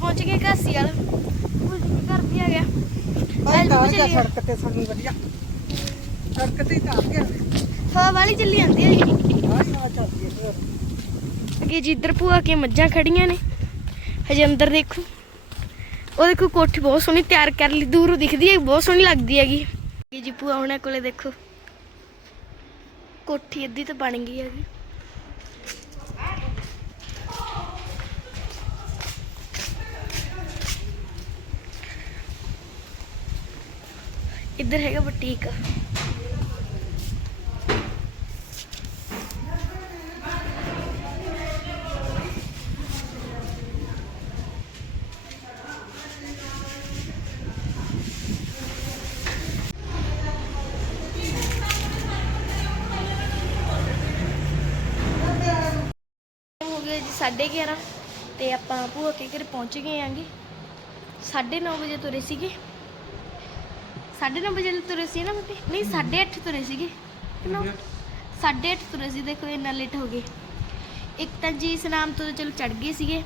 ਪਹੁੰਚ ਗਏ ਘਾਸੀ ਵਾਲ। ਭੂਜੀ ਦੇ ਘਰ ਵੀ ਆ ਗਿਆ। ਭਾਈ ਤਾਂ ਗਿਆ। ਸੜਕ ਤੇ ਸਾਨੂੰ ਵਧੀਆ। ਸੜਕ ਤੇ ਹੀ ਤਾਂ ਗਿਆ। ਹਵਾ ਵਾਲੀ ਚੱਲੀ ਜਾਂਦੀ ਹੈ ਜੀ। ਆਹੀ ਹਵਾ ਚੱਲਦੀ ਹੈ ਹੋਰ ਅੱਗੇ ਜੀ ਇੱਧਰ ਭੂਆ ਕੇ ਮੱਝਾਂ ਖੜੀਆਂ ਨੇ। ਹਜੇ ਅੰਦਰ ਦੇਖੋ। ਉਹ ਦੇਖੋ ਕੋਠੀ ਬਹੁਤ ਸੋਹਣੀ ਤਿਆਰ ਕਰ ਲਈ ਦੂਰੋਂ ਦਿਖਦੀ ਹੈ ਬਹੁਤ ਸੋਹਣੀ ਲੱਗਦੀ ਹੈਗੀ। ਜੀ ਭੂਆ ਹੁਣਾਂ ਕੋਲੇ ਦੇਖੋ। ਕੋਠੀ ਅੱਧੀ ਤਾਂ ਬਣ ਗਈ ਹੈਗੀ। ਇੱਧਰ ਹੈਗਾ ਬੁਟੀਕ। ਹੋ ਗਿਆ ਜੀ 11:30 ਤੇ ਆਪਾਂ ਭੂਆ ਕੇ ਘਰ ਪਹੁੰਚ ਗਏ ਆਂਗੇ। 9:30 ਵਜੇ ਤੁਰੇ ਸੀਗੇ। 9:30 ਵਜੇ ਤੁਰੇ ਸੀ ਨਾ ਮਤੇ ਨਹੀਂ 8:30 ਤੁਰੇ ਸੀਗੇ। ਕਿੰਨਾ 8:30 ਤੁਰੇ ਸੀ ਦੇਖੋ ਇੰਨਾ ਲੇਟ ਹੋ ਗਏ। ਇੱਕ ਤਾਂ ਜੀ ਸਨਾਮ ਤੋਂ ਚਲੋ ਚੜ ਗਏ ਸੀਗੇ।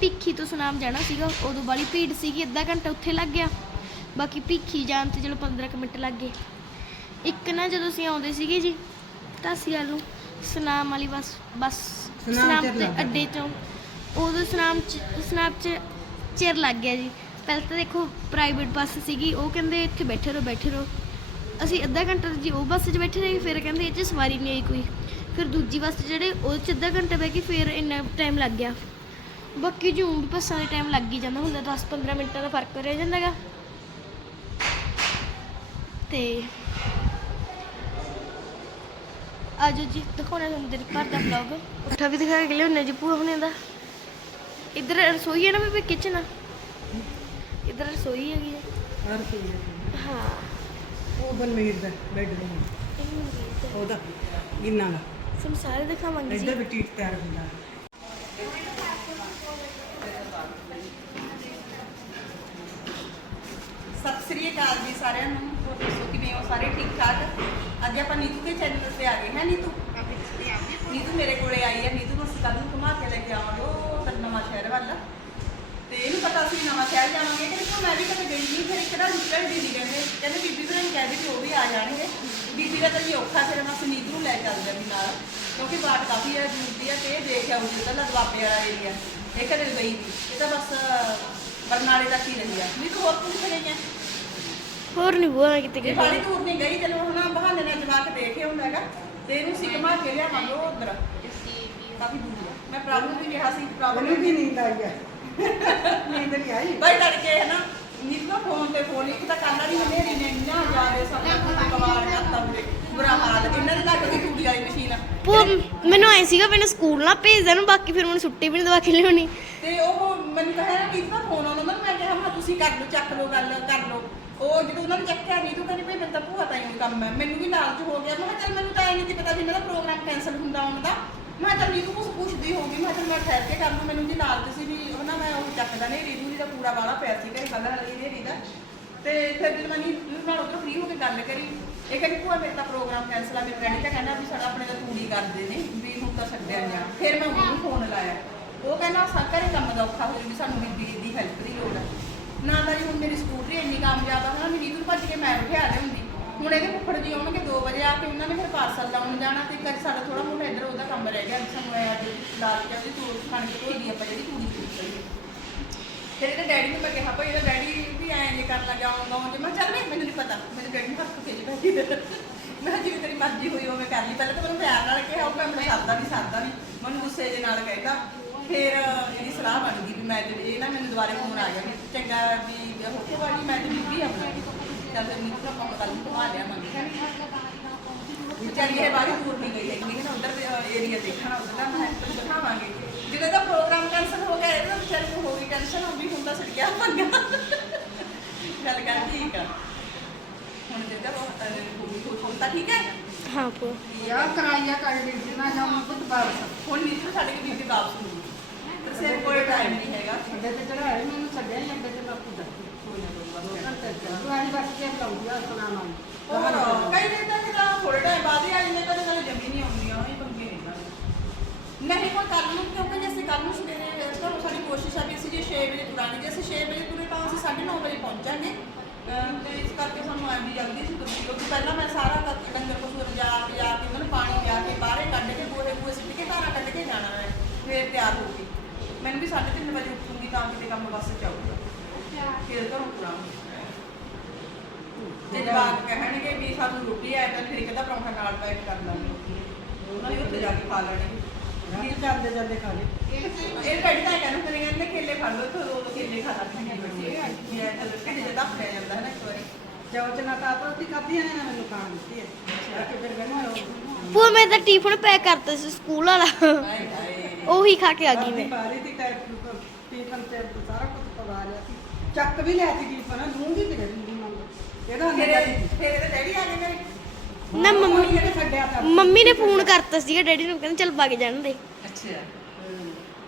ਭਿੱਖੀ ਤੋਂ ਸਨਾਮ ਜਾਣਾ ਸੀਗਾ ਉਦੋਂ ਵਾਲੀ ਭੀੜ ਸੀਗੀ ਅੱਧਾ ਘੰਟਾ ਉੱਥੇ ਲੱਗ ਗਿਆ। ਬਾਕੀ ਭਿੱਖੀ ਜਾਣ ਤੇ ਚਲੋ 15 ਕੁ ਮਿੰਟ ਲੱਗ ਗਏ। ਇੱਕ ਨਾ ਜਦੋਂ ਅਸੀਂ ਆਉਂਦੇ ਸੀਗੇ ਜੀ ਢਾਸੀ ਵੱਲ ਨੂੰ ਸਨਾਮ ਵਾਲੀ ਬੱਸ ਬੱਸ ਸਨਾਮ ਤੇ। ਅੱਡੇ ਚੋਂ ਉਦੋਂ ਸਨਾਮ ਚ ਸਨਾਮ ਚ ਚਿਰ ਲੱਗ ਗਿਆ ਜੀ। ਪਹਿਲਾਂ ਤਾਂ ਦੇਖੋ ਪ੍ਰਾਈਵੇਟ ਬੱਸ ਸੀਗੀ ਉਹ ਕਹਿੰਦੇ ਇੱਥੇ ਬੈਠੇ ਰਹੋ ਬੈਠੇ ਰਹੋ। ਅਸੀਂ ਅੱਧਾ ਘੰਟਾ ਜੀ ਉਹ ਬੱਸ 'ਚ ਬੈਠੇ ਰਹੇ ਫਿਰ ਕਹਿੰਦੇ ਇਹ 'ਚ ਸਵਾਰੀ ਨਹੀਂ ਆਈ ਕੋਈ। ਫਿਰ ਦੂਜੀ ਬੱਸ ਜਿਹੜੇ ਉਹ 'ਚ ਅੱਧਾ ਘੰਟਾ ਬਹਿ ਕੇ ਫਿਰ ਇੰਨਾ ਟਾਈਮ ਲੱਗ ਗਿਆ। ਬਾਕੀ ਜੂੰ ਵੀ ਬੱਸਾਂ ਦੇ ਟਾਈਮ ਲੱਗ ਹੀ ਜਾਂਦਾ ਹੁੰਦਾ 10-15 ਮਿੰਟਾਂ ਦਾ ਫ਼ਰਕ ਰਹਿ ਜਾਂਦਾਗਾ। ਤੇ ਆਜੋ ਜੀ ਦਿਖਾਉਣਾ ਤੁਹਾਨੂੰ ਤੇਰੀ ਘਰ ਦਾ ਵਲੌਗ ਉੱਠਾ ਵੀ ਦਿਖਾ ਕੇ ਲਿਆਉਂਦੇ ਜੀ ਭੂਆ ਹੁਣੇ ਦਾ। ਇੱਧਰ ਰਸੋਈ ਹੈ ਨਾ ਵੀ ਕਿਚਨ ਆ? ਇੱਧਰ ਰਸੋਈ ਹੈਗੀ ਹੈ ਹਰ ਹੈ। ਹਾਂ। ਉਹ ਬਨਵੀਰ ਦਾ ਬੈੱਡ ਦਾ ਇਹ ਮੰਗੀ ਤੇ ਉਹਦਾ ਗਿੰਨਾ ਦਾ। ਤੁਹਾਨੂੰ ਸਾਰੇ ਦਿਖਾਵਾਂਗੇ ਜੀ। ਇੱਧਰ ਵੀ ਟੀਟ ਤਿਆਰ ਹੁੰਦਾ ਸਤਿ ਸ੍ਰੀ ਅਕਾਲ ਜੀ ਸਾਰਿਆਂ ਨੂੰ। ਹੋਰ ਦੱਸੋ ਕਿਵੇਂ ਹੋ? ਸਾਰੇ ਠੀਕ ਠਾਕ? ਅੱਜ ਆਪਾਂ ਨੀਤੂ ਦੇ ਚੈਨਲ ਤੇ ਆ ਗਏ ਹਾਂ ਨੀਤੂ? ਨੀਤੂ ਮੇਰੇ ਕੋਲੇ ਆਈ ਹੈ। ਨੀਤੂ ਨੂੰ ਅਸੀਂ ਕੱਲ ਨੂੰ ਘੁਮਾ ਕੇ ਲੈ ਕੇ ਆਵਾਂਗੇ। ਉਹ ਫਿਰ ਨਵਾਂ ਸ਼ਹਿਰ ਵੱਲ। ਨਵਾਂ ਸ਼ਹਿਰ ਜਾਵਾਂਗੇ। ਕਿ ਦੇਖੋ ਮੈਂ ਵੀ ਕਦੇ ਗਈ ਨਹੀਂ ਫਿਰ ਇੱਕ ਦਾ ਨਿਕਲ ਦੀਦੀ ਕਹਿੰਦੇ ਕਹਿੰਦੇ ਬੀਬੀ ਵੀ ਕਹਿੰਦੇ ਵੀ ਉਹ ਵੀ ਆ ਜਾਣਗੇ। ਬੀਬੀ ਦਾ ਤਾਂ ਜੀ ਔਖਾ ਫਿਰ ਮੈਂ ਸੁਨੀਤ ਨੂੰ ਲੈ ਚੱਲਦੇ ਵੀ ਨਾਲ ਕਿਉਂਕਿ ਬਾਟ ਕਾਫੀ ਹੈ ਦੂਰ ਦੀ ਹੈ ਤੇ ਇਹ ਦੇਖ ਆਉਂਦੀ ਪਹਿਲਾਂ ਦੁਆਬੇ ਵਾਲਾ ਏਰੀਆ ਇਹ ਕਦੇ ਗਈ ਨਹੀਂ ਇਹ ਤਾਂ ਬਸ ਬਰਨਾਲੇ ਤੱਕ ਹੀ ਰਹੀ ਆ। ਨੀਤੂ ਹੋਰ ਤੂੰ ਕਿੱਥੇ ਗਈ ਹੈ ਹੋਰ ਨਹੀਂ ਬੁਆ ਕਿਤੇ ਇਹ ਗਏ ਬਾਲੀ ਦੂਰ ਨਹੀਂ ਗਈ ਚਲੋ ਹੁਣ ਬਹਾਨੇ ਨਾਲ ਜਵਾਕ ਦੇਖੇ ਹੁੰਦਾ ਹੈਗਾ। ਤੇ ਇਹਨੂੰ ਸਿਕਮਾ ਕੇ ਲਿਆਵਾਂਗੇ ਉਧਰ। ਕਾਫੀ ਦੂਰ ਆ। ਮੈਂ ਪ੍ਰੋਬਲਮ ਵੀ ਕਿਹਾ ਸੀ ਉਹਨੂੰ ਪ੍ਰੋਬਲਮ ਵੀ ਨੀਂਦ ਆਈ ਹੈ ਨੀਂਦ ਨਹੀਂ ਆਈ। ਬਾਈ ਕਰਕੇ ਹੈ ਨਾ ਨੀਤ ਨਾ ਫੋਨ ਤੇ ਫੋਨ ਇੱਕ ਤਾਂ ਕੰਨਾਂ ਦੀ ਹਨੇਰੀ ਨੇ ਇੰਨਾ ਜ਼ਿਆਦਾ ਸਭ ਕਵਾਰ ਕਰਤਾ ਮੇਰੇ। ਬੁਰਾ ਹਾਲ ਇਹਨਾਂ ਦੇ ਲੱਗ ਗਈ ਟੂੜੀ ਵਾਲੀ ਮਸ਼ੀਨ। ਭੂਆ ਮੈਨੂੰ ਐ ਸੀਗਾ ਮੈਨੂੰ ਸਕੂਲ ਨਾ ਭੇਜ ਦੇਣ ਬਾਕੀ ਫਿਰ ਮੈਨੂੰ ਛੁੱਟੀ ਵੀ ਨਹੀਂ ਦਵਾ ਕੇ ਲਿਆਉਣੀ। ਤੇ ਉਹ ਮੈਨੂੰ ਕਹਿੰਦਾ ਕਿ ਤਾਂ ਫੋਨ ਆਉਂਦਾ ਮੈਂ ਮੈਂ ਕਿਹਾ ਮੈਂ ਤੁਸੀਂ ਕਰ ਲਓ ਚੱਕ ਲਓ ਗੱਲ ਕਰ ਲਓ। ਉਹ ਜਦੋਂ ਉਹਨਾਂ ਨੇ ਚੱਕਿਆ ਨਹੀਂ ਤੂੰ ਕਹਿੰਦੀ ਭਈ ਮੈਨੂੰ ਤਾਂ ਭੂਆ ਤਾਂ ਹੀ ਕੰਮ ਹੈ। ਮੈਨੂੰ ਵੀ ਲਾਲਚ ਹੋ ਗਿਆ। ਮੈਂ ਕਿਹਾ ਚੱਲ ਮੈਨੂੰ ਤਾਂ ਇਹ ਨਹੀਂ ਪਤਾ ਵੀ ਮੇਰਾ ਪ੍ਰੋਗਰਾਮ ਕੈਨਸਲ ਹੁੰਦਾ ਆਉਣ ਦਾ। ਮੈਂ ਕਿਹਾ ਚੱਲ ਨੀਤੂ ਕੁਝ ਪੁੱਛਦੀ ਹੋਊਗੀ। ਮੈਂ ਕਿਹਾ ਚੱਲ ਮੈਂ ਠਹਿਰ ਕੇ ਕਰ ਲੂੰ ਮੈਨੂੰ ਵੀ ਲਾਲਚ ਸੀ ਵੀ ਉਹ ਨਾ ਮੈਂ ਉਹ ਚੱਕਦਾ ਨਹੀਂ ਰੀਦੂ ਦੀ ਦਾ ਪੂਰਾ ਵਾਲਾ ਪਿਆ ਸੀ ਘਰੇ ਕੱਲ੍ਹ ਵਾਲੀ ਨੇਰੀ ਦਾ। ਤੇ ਫਿਰ ਜਦੋਂ ਮੈਂ ਨੀਤੂ ਨਾਲ ਉੱਧਰ ਫ੍ਰੀ ਹੋ ਕੇ ਗੱਲ ਕਰੀ, ਇਹ ਕਹਿੰਦੀ, ਭੂਆ ਮੇਰਾ ਤਾਂ ਪ੍ਰੋਗਰਾਮ ਕੈਨਸਲ ਆ, ਮੇਰੇ ਡੈਡੀ ਤਾਂ ਕਹਿੰਦਾ ਵੀ ਸਾਡਾ ਆਪਣੇ ਦਾ ਤੂੜੀ ਕਰਦੇ ਨੇ, ਵੀ ਹੁਣ ਤਾਂ ਛੱਡਿਆ ਗਿਆ ਫਿਰ ਮੈਂ ਉਹਨੂੰ ਫੋਨ ਲਾਇਆ। ਉਹ ਕਹਿੰਦਾ ਸਾਕਰੇ ਕੰਮ ਦਾ ਔਖਾ ਹੋ ਵੀ ਸਾਨੂੰ ਬੀਬੀ ਦੀ ਹੈਲਪ ਦੀ ਲੋੜ ਹੈ ਨਾ ਤਾਂ ਜੀ ਹੁਣ ਮੇਰੀ ਸਕੂਟਰੀ ਇੰਨੀ ਕਾਮਯਾਬ ਆ ਹਨਾ ਮੇਰੀ ਨੂੰ ਭੱਜ ਕੇ ਮੈਂ ਬਿਠਾ ਲਿਆਉਂਦੀ ਹੁਣ ਇਹਦੇ ਫੁੱਫੜ ਜੀ ਆਉਣਗੇ 2 ਵਜੇ ਆ ਕੇ ਉਹਨਾਂ ਨੇ ਫਿਰ ਪਾਰਸਲ ਲਾਉਣ ਜਾਣਾ ਤੇ ਕਰ ਸਾਡਾ ਥੋੜਾ ਮੋਟਾ ਇੱਧਰ ਉਹਦਾ ਕੰਮ ਰਹਿ ਗਿਆ ਸਾਨੂੰ ਐ ਅੱਜ ਦਾਲ ਕੇ ਉਹਦੀ ਤੂੜ ਖਾਣ ਕੇ ਧੋਈ ਆਪਾਂ ਜਿਹੜੀ ਤੂੜੀ ਤੂੜੀ ਫਿਰ ਇਹਦੇ ਡੈਡੀ ਨੂੰ ਮੈਂ ਕਿਹਾ, ਭਾਈ ਇਹਦਾ ਡੈਡੀ ਵੀ ਐਂ ਜੇ ਕਰਨ ਲੱਗਾ ਆਉਂਦਾ ਜੇ ਮੈਂ ਕਿਹਾ, ਚੱਲ ਵੀ ਮੈਨੂੰ ਨਹੀਂ ਪਤਾ। ਮੇਰੇ ਡੈਡੀ ਨੂੰ ਹੱਥ ਖੇਜ ਬੈਠੀ ਮੈਂ ਕਿਹਾ, ਜਿਵੇਂ ਤੇਰੀ ਮਰਜ਼ੀ ਹੋਈ ਉਵੇਂ ਕਰ ਲਈ। ਪਹਿਲਾਂ ਤਾਂ ਮੈਨੂੰ ਪਿਆਰ ਨਾਲ ਕਿਹਾ, ਉਹ ਮੈਂ ਮੈਨੂੰ ਸਰਦਾ ਨਹੀਂ ਸਰਦਾ ਨਹੀਂ ਮੈਨੂੰ ਗੁੱਸੇ ਦੇ ਨਾਲ ਕਹਿੰਦਾ ਫਿਰ ਇਹਦੀ ਸਲਾਹ ਬਣ ਗਈ ਵੀ ਮੈਂ ਤੇ ਇਹ ਨਾ ਮੈਨੂੰ ਦੁਬਾਰੇ ਫੋਨ ਆ ਗਿਆ ਵੀ ਚੰਗਾ ਵੀ ਹੋਕੇ ਵਾਲੀ, ਮੈਂ ਤੇ ਬੀਬੀ ਆਪਣਾ ਚੱਲ ਫਿਰ ਨੀਤੂ ਆਪਾਂ ਕੱਲ ਨੂੰ ਘੁਮਾ ਲਿਆਵਾਂਗੇ ਵਿਚਾਰੀ ਇਹ ਬਾਰੀ ਦੂਰ ਨਹੀਂ ਗਈ ਹੈਗੀ ਨਾ ਉਧਰ ਏਰੀਆ ਦੇਖਣਾ ਉਧਰ ਦਾ ਮੈਂ ਤੁਹਾਨੂੰ ਦਿਖਾਵਾਂਗੇ ਜਦੋਂ ਦਾ ਪ੍ਰੋਗਰਾਮ ਕੈਨਸਲ ਹੋ ਗਿਆ ਇਹਦਾ ਵਿਚਾਰੇ ਨੂੰ ਹੋ ਗਈ ਟੈਨਸ਼ਨ ਹੋ ਗਈ ਹੁਣ ਤਾਂ ਸੜ ਗਿਆ ਪੰਗਾ ਗੱਲ ਕਰ ਠੀਕ ਆ ਹੁਣ ਜਿੱਦਾਂ ਉਹ ਹੁਣ ਤਾਂ ਠੀਕ ਹੈ ਹਾਂ ਭੂਆ ਯਾ ਕਰਾਈਆ ਕਰ ਬੀਬੀ ਨਾ ਜਾਉਂ ਕੁਝ ਬਾਤ ਹੁਣ ਨੀਤੂ ਸਾਡੇ ਕੋਲ ਬੀਬੀ ਵਾਪਸ ਹੋ ਗਈ ਪਰ ਸੇ ਕੋਈ ਟਾਈਮ ਨਹੀਂ ਹੈਗਾ। ਅੱਡੇ ਤੇ ਚੜਾਏ ਮੈਨੂੰ ਛੱਡਿਆ ਨਹੀਂ ਅੱਡੇ ਤੇ ਬਾਪੂ ਦਾ ਦੁਆਰੀ ਬਸ ਕੇ ਲਾਉਂਦੀ ਆ ਸੁਣਾ ਨਾ ਹੋਰ ਕਈ ਦਿਨ ਤੱਕ ਤਾਂ ਥੋੜੇ ਟਾਈਮ ਬਾਅਦ ਹੀ ਆ ਜਾਂਦੇ ਕਦੇ ਕਦੇ ਜਮੀ ਨਹੀਂ ਆਉਂਦੀਆਂ ਇਹ ਪੰਗੇ ਨਹੀਂ ਨਾਲ ਨਹੀਂ ਕੋਈ ਕੱਲ ਨੂੰ ਕਿਉਂਕਿ ਜੇ ਅਸੀਂ ਕੱਲ ਨੂੰ ਸਵੇਰੇ ਤੁਹਾਨੂੰ ਸਾਡੀ ਕੋਸ਼ਿਸ਼ ਆ ਵੀ ਅਸੀਂ ਜੇ 6 ਜਾਣੀ ਜੇ ਅਸੀਂ 6 ਵਜੇ ਤੁਰੇ ਤਾਂ ਅਸੀਂ 9:30 ਵਜੇ ਪਹੁੰਚਾਂਗੇ ਤੇ ਇਸ ਕਰਕੇ ਸਾਨੂੰ ਆਂਦੀ ਜਲਦੀ ਸੀ ਤੁਸੀਂ ਕਿਉਂਕਿ ਪਹਿਲਾਂ ਮੈਂ ਸਾਰਾ ਡੰਗਰ ਪਸ਼ੂ ਰਜਾ ਕੇ ਜਾ ਕੇ ਉਹਨਾਂ ਨੂੰ ਪਾਣੀ ਪਿਆ ਕੇ ਬਾਹਰੇ ਕੱਢ ਕੇ ਗੋਹੇ ਗੋਹੇ ਸਿੱਟ ਕੇ ਧਾਰਾਂ ਕੱਢ ਕੇ ਜਾਣਾ ਹੈ ਫੇਰ ਤਿਆਰ ਹੋ ਗਈ ਮੈਨੂੰ ਵੀ 3:30 ਵਜੇ ਉੱਠੂਗੀ ਤਾਂ ਕਿਤੇ ਕੰਮ ਬੱਸ ਚਾਹੂਗਾ ਫਿਰ ਘਰੋਂ ਤੁਰਾਂਗੇ ਜੇ ਜਵਾਕ ਕਹਿਣਗੇ ਵੀ ਸਾਨੂੰ ਰੋਟੀ ਆਇਆ ਤਾਂ ਫਿਰ ਇੱਕ ਅੱਧਾ ਪਰੌਂਠਾ ਨਾਲ ਪੈਕ ਕਰ ਲਾਂਗੇ। ਉਹਨਾਂ ਨੇ ਉੱਥੇ ਜਾ ਕੇ ਖਾ ਲੈਣੇ। ਕੀ ਜਾਂਦੇ ਜਾਂਦੇ ਖਾ ਲਈ ਇਹ ਕੱਢਦਾ ਕਹਿੰਦਾ ਫਿਰ ਇਹਨੇ ਕੇਲੇ ਖਾ ਲਓ ਤੋਂ ਦੋ ਕੇਲੇ ਖਾ ਲਾਂਗੇ ਬੱਚੇ ਮੇਰਾ ਤਾਂ ਜਿਹਾ ਦੱਬ ਪਿਆ ਜਾਂਦਾ ਹੈ ਨਾ ਇੱਕ ਵਾਰੀ। ਚੌਚਨਾ ਤਾਂ ਰੋਟੀ ਖਾਧੀ ਨੇ ਮੈਨੂੰ ਖਾਣ ਦਿੱਤੀ ਹੈ। ਆ ਕੇ ਫਿਰ ਕਹਿੰਦਾ ਭੂਆ ਮੈਂ ਤਾਂ ਟਿਫਨ ਪੈਕ ਕਰਤਾ ਸੀ ਸਕੂਲ ਵਾਲਾ। ਹਾਏ ਹਾਏ। ਉਹੀ ਖਾ ਕੇ ਆ ਗਈ ਮੈਂ। ਪਾਰੀ ਦੀ ਟਾਈਪ ਟੀਫਨ ਤੇ ਸਾਰਾ ਕੁਝ ਪਵਾ ਲਿਆ ਸੀ। ਚੱਕ ਵੀ ਲਿਆ ਸੀ ਟੀਫਨ ਲੂੰਗੀ ਤੇ ਲੂੰਗੀ ਮੰਗ ਇਹਦਾ ਅੰਦਰ ਫਿਰ ਇਹਦੇ ਡੈਡੀ ਆ ਗਏ ਮੇਰੇ ਨਾ ਮੰਮੀ ਇਹਨੇ ਛੱਡਿਆ ਤਾਂ। ਮੰਮੀ ਨੇ ਫੋਨ ਕਰਤਾ ਸੀਗਾ ਡੈਡੀ ਨੂੰ ਕਹਿੰਦੇ ਚੱਲ ਵਗ ਜਾਣ ਦੇ ਅੱਛਾ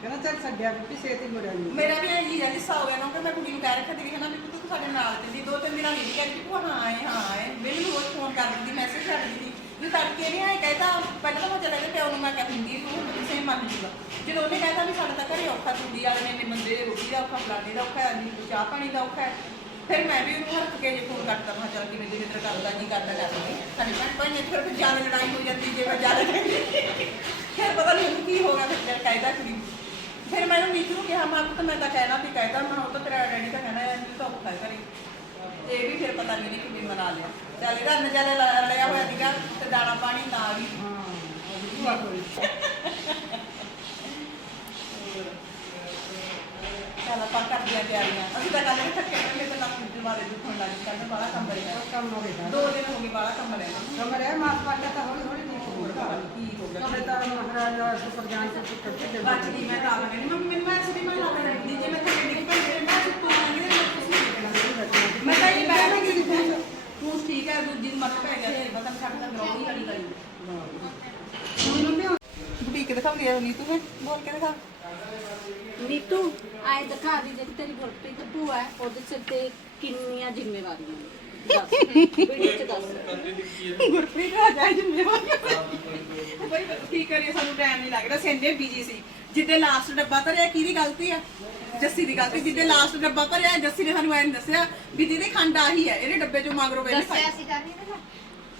ਕਹਿੰਦਾ ਚੱਲ ਛੱਡਿਆ ਵੀ ਛੇਤੀ ਮੁੜਿਆ ਨਹੀਂ ਮੇਰਾ ਵੀ ਇਹ ਜੀ ਜਿਹਾ ਹੋ ਗਿਆ ਨਾ ਕਿ ਮੈਂ ਕੁੜੀ ਨੂੰ ਕਹਿ ਰੱਖਿਆ ਸੀ ਕਿ ਨਾ ਵੀ ਤੂੰ ਸਾਡੇ ਨਾਲ ਚੱਲੀ ਦੋ ਤਿੰਨ ਦਿਨਾਂ ਨਹੀਂ ਕਹਿੰਦੀ ਤੂੰ ਹਾਂ ਆਏ ਹਾਂ ਆਏ। ਮੈਨੂੰ ਰੋਜ਼ ਫੋਨ ਕਰ ਦਿੰਦੀ ਮੈਸੇਜ ਕਰ ਦਿੰਦੀ। ਵੀ ਤੜਕੇ ਨਹੀਂ ਆਏ, ਕਹਿੰਦਾ ਪਹਿਲਾਂ ਤਾਂ ਮੈਂ ਚਲੇ ਗਿਆ ਪਿਓ ਨੂੰ ਮੈਂ ਕਹਿ ਦਿੰਦੀ ਤੂੰ ਕਿਸੇ ਮੰਨ ਜੂਗਾ। ਜਦੋਂ ਉਹਨੇ ਕਹਿੰਦਾ ਵੀ ਸਾਡਾ ਤਾਂ ਘਰੇ ਔਖਾ ਚੁੰਡੀ ਵਾਲੇ ਨੇ, ਇੰਨੇ ਬੰਦੇ ਰੋਟੀ ਦਾ ਔਖਾ, ਫਲਾਣੇ ਦਾ ਔਖਾ ਹੈ ਚਾਹ ਪਾਣੀ ਦਾ ਔਖਾ ਹੈ ਫਿਰ ਮੈਂ ਵੀ ਉਹਨੂੰ ਰੱਖ ਕੇ ਜੇ ਫੋਨ ਕਰਤਾ, ਮੈਂ ਕਿਹਾ ਕਿਵੇਂ ਦੀ ਮਿੱਤਰ ਕਰਦਾ ਜੀ ਕਰਦਾ ਕਰਦਾ ਸਾਡੀ ਭੈਣ ਭਾਈ ਫਿਰ ਫਿਰ ਜ਼ਿਆਦਾ ਲੜਾਈ ਹੋ ਜਾਂਦੀ, ਜੇ ਮੈਂ ਜ਼ਿਆਦਾ ਫਿਰ ਪਤਾ ਨਹੀਂ ਉਹਨੂੰ ਕੀ ਹੋ ਗਿਆ, ਫਿਰ ਜਦ ਕਹਿੰਦਾ ਕੁੜੀ ਨੂੰ। ਫਿਰ ਮੈਨੂੰ ਨੀਤੂ ਨੂੰ ਕਿਹਾ, ਮੈਂ ਪੁੱਤ ਮੈਂ ਤਾਂ ਕਹਿਣਾ ਵੀ ਕਹਿਦਾ, ਮੈਂ ਉਹ ਤਾਂ ਤੇਰਾ ਡੈਡੀ ਤਾਂ ਕਹਿਣਾ ਹੈ ਤਾਂ ਔਖਾ ਹੈ ਘਰੇ। ਇਹ ਵੀ ਫਿਰ ਪਤਾ ਨਹੀਂ ਕਿਵੇਂ ਮਨਾ ਲਿਆ। ਚੱਲ ਇਹਦਾ ਨਜ਼ਾਰਾ ਲਿਆ ਹੋਇਆ ਸੀਗਾ। ਤੇ ਦਾਣਾ ਪਾਣੀ ਨਾ ਵੀ ਹਾਂ। ਉਹ ਵੀ ਕੋਈ ਚੱਲ ਆਪਾਂ ਕਰਦੇ ਆ ਤਿਆਰੀਆਂ। ਅਸੀਂ ਤਾਂ ਕੱਲ੍ਹ ਵੀ ਥੱਕੇ ਪਏ ਤੇ ਲੱਕ ਦੇ ਮਾਰੇ ਦੁਖਣ ਲੱਗ ਗਈ ਕਹਿੰਦੇ ਬਾਹਲਾ ਕੰਮ ਰਿਹਾ ਕੰਮ ਹੋਵੇਗਾ ਦੋ ਦਿਨ ਹੋ ਗਏ ਬਾਹਲਾ ਕੰਮ ਰਿਹਾ ਕਮਰੇ ਮਾਸ ਪਾਟਾ ਤਾਂ ਹੌਲੀ ਠੀਕ ਹੋ ਗਿਆ। ਤਾਂ ਮਹਾਰਾਜਾ ਸੁਪਰ ਜਾਨ ਕੇ ਟੁੱਟ ਕੇ ਮੈਂ ਤਾਂ ਮੈਨੂੰ ਐਸੇ ਵੀ ਮੈਂ ਲੱਗ ਰਹੀ ਜੇ ਮੈਂ ਥੱਲੇ ਡਿੱਗ ਪਈ ਮੇਰੇ ਮੈਂ ਸੁੱਤੂ ਆਂਗੀ ਤੇ ਮੈਂ ਕੁਛ ਨਹੀਂ ਦੇਖਣਾ ਮੈਂ ਤਾਂ ਇਹ ਬੈਠ ਗਈ ਸੀ ਤੂੰ ਠੀਕ ਹੈ ਦੂਜੀ ਨੂੰ ਮੱਤ ਪੈ ਗਿਆ ਤੇ ਪਤਾ ਨਹੀਂ ਛੱਡ ਤਾਂ ਗਰੋਹੀ ਵਾਲੀ ਗਈ ਬੁਟੀਕ ਦਿਖਾਉਂਦੀ ਆ ਨੀਤੂ ਨੇ ਬੋਲ ਕੇ ਦਿਖਾ। ਨੀਤੂ ਆਏ ਦਿਖਾ ਦੀ ਜਿਹੜੀ ਤੇਰੀ ਗੁਰਪ੍ਰੀਤ ਭੂਆ ਹੈ ਉਹਦੇ ਸਿਰ ਤੇ ਕਿੰਨੀਆਂ ਜ਼ਿੰਮੇਵਾਰੀਆਂ ਨੇ। ਦੱਸ ਵੀਡੀਓ ਚ ਦੱਸ। ਗੁਰਪ੍ਰੀਤ ਆ ਜਾਏ ਜ਼ਿੰਮੇਵਾਰ। ਬਈ ਕੀ ਕਰੀਏ ਸਾਨੂੰ ਟਾਈਮ ਨਹੀਂ ਲੱਗਦਾ ਸਿੰਦੇ ਬੀਜੀ ਸੀ। ਜਿੱਦੇ ਲਾਸਟ ਡੱਬਾ ਭਰਿਆ ਕਿਹਦੀ ਗਲਤੀ ਆ? ਜੱਸੀ ਦੀ ਗਲਤੀ ਜਿੱਦੇ ਲਾਸਟ ਡੱਬਾ ਭਰਿਆ ਜੱਸੀ ਨੇ ਸਾਨੂੰ ਐਂ ਦੱਸਿਆ ਵੀ ਦੀਦੀ ਖੰਡ ਆਹੀ ਹੈ ਇਹਦੇ ਡੱਬੇ ਚੋਂ ਮਗਰੋਂ ਵੇਲੇ ਖਾਈ ਸੀ ਕਰਨੀ ਨਾ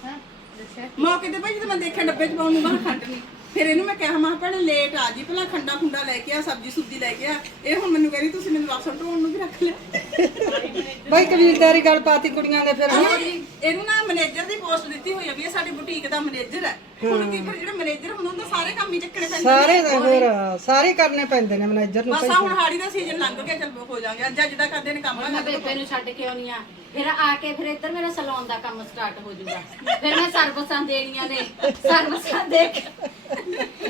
ਹਾਂ ਦੱਸਿਆ ਮੌਕੇ ਤੇ ਭਾਈ ਜਦੋਂ ਮੈਂ ਦੇਖਿਆ ਡੱਬੇ 'ਚ ਪਾਉਣ ਨੂੰ ਮੈਂ ਕਿਹਾ ਖੰਡ ਨਹੀਂ। ਫਿਰ ਇਹਨੂੰ ਮੈਂ ਕਿਹਾ ਮੈਂ ਭੈਣੇ ਲੇਟ ਆ ਜੀ ਪਹਿਲਾਂ ਖੰਡਾ ਖੁੰਡਾ ਲੈ ਕੇ ਆ ਸਬਜੀ ਸੁਬਜੀ ਲੈ ਕੇ ਆ। ਇਹ ਹੁਣ ਮੈਨੂੰ ਕਹਿੰਦੀ ਤੁਸੀਂ ਮੈਨੂੰ ਰਾਸ਼ਨ ਢੋਣ ਨੂੰ ਵੀ ਰੱਖ ਲਿਆ। ਬਈ ਕਬੀਲਦਾਰੀ ਗੱਲ ਪਾਤੀ ਕੁੜੀਆਂ ਦੇ ਫਿਰ। ਇਹਨੂੰ ਨਾ ਮੈਨੇਜਰ ਦੀ ਪੋਸਟ ਦਿੱਤੀ ਹੋਈ ਆ ਵੀ ਇਹ ਸਾਡੀ ਬੁਟੀਕ ਦਾ ਮੈਨੇਜਰ ਹੈ ਹੁਣ ਕੀ ਫਿਰ ਜਿਹੜਾ ਮੈਨੇਜਰ ਹੁੰਦਾ ਉਹਦਾ ਸਾਰੇ ਕੰਮ ਹੀ ਚੱਕਣੇ ਪੈਂਦੇ ਨੇ। ਸਾਰੇ ਦਾ ਹੋਰ ਸਾਰੇ ਕਰਨੇ ਪੈਂਦੇ ਨੇ ਮੈਨੇਜਰ ਨੂੰ ਬਸ ਹੁਣ ਹਾੜੀ ਦਾ ਸੀਜ਼ਨ ਲੰਘ ਗਿਆ ਚੱਲ ਹੋ ਜਾਗੇ ਅੱਜ ਅੱਜ ਦਾ ਕਰਦੇ ਨੇ ਕੰਮ। ਮੈਂ ਬੇਬੇ ਨੂੰ ਛੱਡ ਕੇ ਆਉਣੀ ਆ। ਫਿਰ ਆ ਕੇ ਫਿਰ ਇੱਧਰ ਮੇਰਾ ਸਲੂਨ ਦਾ ਕੰਮ ਸਟਾਰਟ ਹੋ ਜਾਊਗਾ। ਫਿਰ ਮੈਂ ਸਰਵਿਸਾਂ ਦੇਣੀਆਂ ਨੇ ਸਰਵਿਸਾਂ ਦੇ ਕੇ।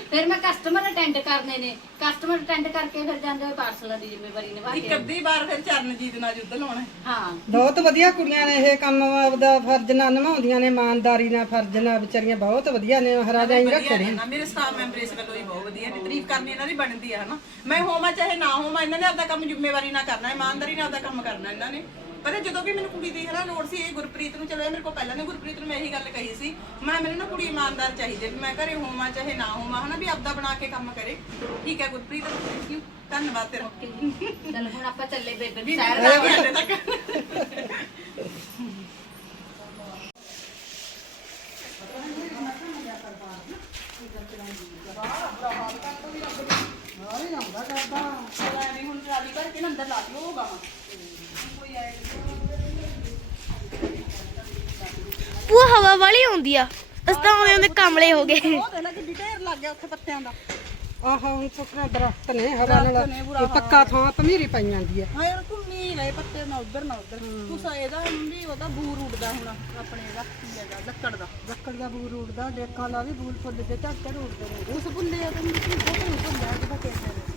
ਫਿਰ ਮੈਂ ਕਸਟਮਰ ਅਟੈਂਡ ਕਰਨੇ ਨੇ। ਕਸਟਮਰ ਅਟੈਂਡ ਕਰਕੇ ਫਿਰ ਜਾਂਦੇ ਹੋਏ ਪਾਰਸਲਾਂ ਦੀ ਜ਼ਿੰਮੇਵਾਰੀ ਨਿਭਾ ਇੱਕ ਕੇ ਅੱਧੀ ਵਾਰ ਫਿਰ ਚਰਨਜੀਤ ਨਾਲ ਯੁੱਧ ਲਾਉਣਾ। ਹੈ। ਬਹੁਤ ਵਧੀਆ ਕੁੜੀਆਂ ਨੇ ਇਹ ਕੰਮ ਆਪਦਾ ਫਰਜ਼ ਨਾਲ ਨਿਭਾਉਂਦੀਆਂ ਨੇ ਇਮਾਨਦਾਰੀ ਨਾਲ ਫਰਜ਼ ਨਾਲ ਵਿਚਾਰੀਆਂ ਬਹੁਤ ਵਧੀਆ ਨੇ ਮਹਾਰਾਜਾ ਹੀ ਵਧੀਆ ਰੱਖੇ ਨੇ ਨੇ ਨਾ ਮੇਰੇ ਸਟਾਫ ਮੈਂਬਰ ਇਸ ਗੱਲੋਂ ਹੀ ਬਹੁਤ ਵਧੀਆ ਨੇ ਤਾਰੀਫ ਕਰਨੀ ਇਹਨਾਂ ਦੀ ਬਣਦੀ ਹੈ ਹਨਾ। ਮੈਂ ਹੋਵਾਂ ਚਾਹੇ ਨਾ ਹੋਵਾਂ ਇਹਨਾਂ ਨੇ ਆਪਦਾ ਕੰਮ ਜ਼ਿੰਮੇਵਾਰੀ ਨਾਲ ਕਰਨਾ ਇਮਾਨਦਾਰੀ ਨਾਲ ਆਪਦਾ ਕੰਮ ਕਰਨਾ ਇਹਨਾਂ ਨੇ। ਪਰ ਜਦੋਂ ਵੀ ਮੈਨੂੰ ਕੁੜੀ ਦੀ ਹਨਾ ਲੋੜ ਸੀ ਇਹ ਗੁਰਪ੍ਰੀਤ ਨੂੰ ਚਲੋ ਇਹ ਮੇਰੇ ਕੋਲ ਪਹਿਲਾਂ ਨੇ ਗੁਰਪ੍ਰੀਤ ਨੂੰ ਮੈਂ ਇਹੀ ਗੱਲ ਕਹੀ ਸੀ ਮੈਂ ਮੈਨੂੰ ਨਾ ਕੁੜੀ ਇਮਾਨਦਾਰ ਚਾਹੀਦੀ ਹੈ ਵੀ ਮੈਂ ਘਰੇ ਹੋਵਾਂ ਚਾਹੇ ਨਾ ਹੋਵਾਂ ਹਨਾ ਵੀ ਆਪਦਾ ਬਣਾ ਕੇ ਕੰਮ ਕਰੇ। ਠੀਕ ਹੈ ਗੁਰਪ੍ਰੀਤ ਥੈਂਕ ਯੂ ਧੰਨਵਾਦ ਤੇਰਾ। ਚਲ ਹੁਣ ਆਪਾਂ ਚੱਲੇ ਬੇਬੇ ਵੀ ਨੂੰ ਸੈਰ ਮੈਂ ਵੀ ਹਲੇ ਤੱਕ। ਚਲਾ ਵੀ ਹੁਣ ਟਰਾਲੀ ਭਰ ਕੇ ਨਾ ਅੰਦਰ ਲਾ ਦਿਓ ਹੋਗਾ ਭੂਆ ਹਵਾ ਵਾਲੀ ਆਉਂਦੀ ਆ। ਅਸੀਂ ਤਾਂ ਆਉਂਦੇ ਆਉਂਦੇ ਕਮਲੇ ਹੋ ਗਏ। ਉਹ ਦੇਖ ਲੈ ਕਿ ਢੇਰ ਲੱਗ ਗਿਆ ਉੱਥੇ ਪੱਤਿਆਂ ਦਾ। ਆਹਾ ਹੁਣ ਸੁੱਕਣਾ ਦਰਖਤ ਨੇ ਹਵਾ ਨਾਲ। ਇਹ ਪੱਕਾ ਥਾਂ ਭਮੀਰੀ ਪਈ ਜਾਂਦੀ ਹੈ ਹਾਂ ਯਾਰ ਘੁੰਮੀ ਲੈ ਪੱਤੇ ਨਾ ਉਧਰ ਨਾ ਉਧਰ ਤੂੰ ਸਾ ਇਹਦਾ ਵੀ ਉਹਦਾ ਬੂਰ ਉੱਡਦਾ ਹੁਣ ਆਪਣੇ ਇਹਦਾ ਕੀ ਹੈਗਾ ਲੱਕੜ ਦਾ। ਲੱਕੜ ਦਾ ਬੂਰ ਉੱਡਦਾ ਡੇਕਾਂ ਦਾ ਵੀ ਬੂਰ ਫੁੱਲ ਦੇ ਝੱਟ ਝੜ ਉੱਡਦੇ ਨੇ। ਉਸ ਬੁੱਲੇ ਆ ਤੈਨੂੰ ਕੀ ਬਹੁਤ ਨੂੰ ਹੁੰਦਾ ਜਿਹਦਾ ਕਹਿੰਦੇ ਨੇ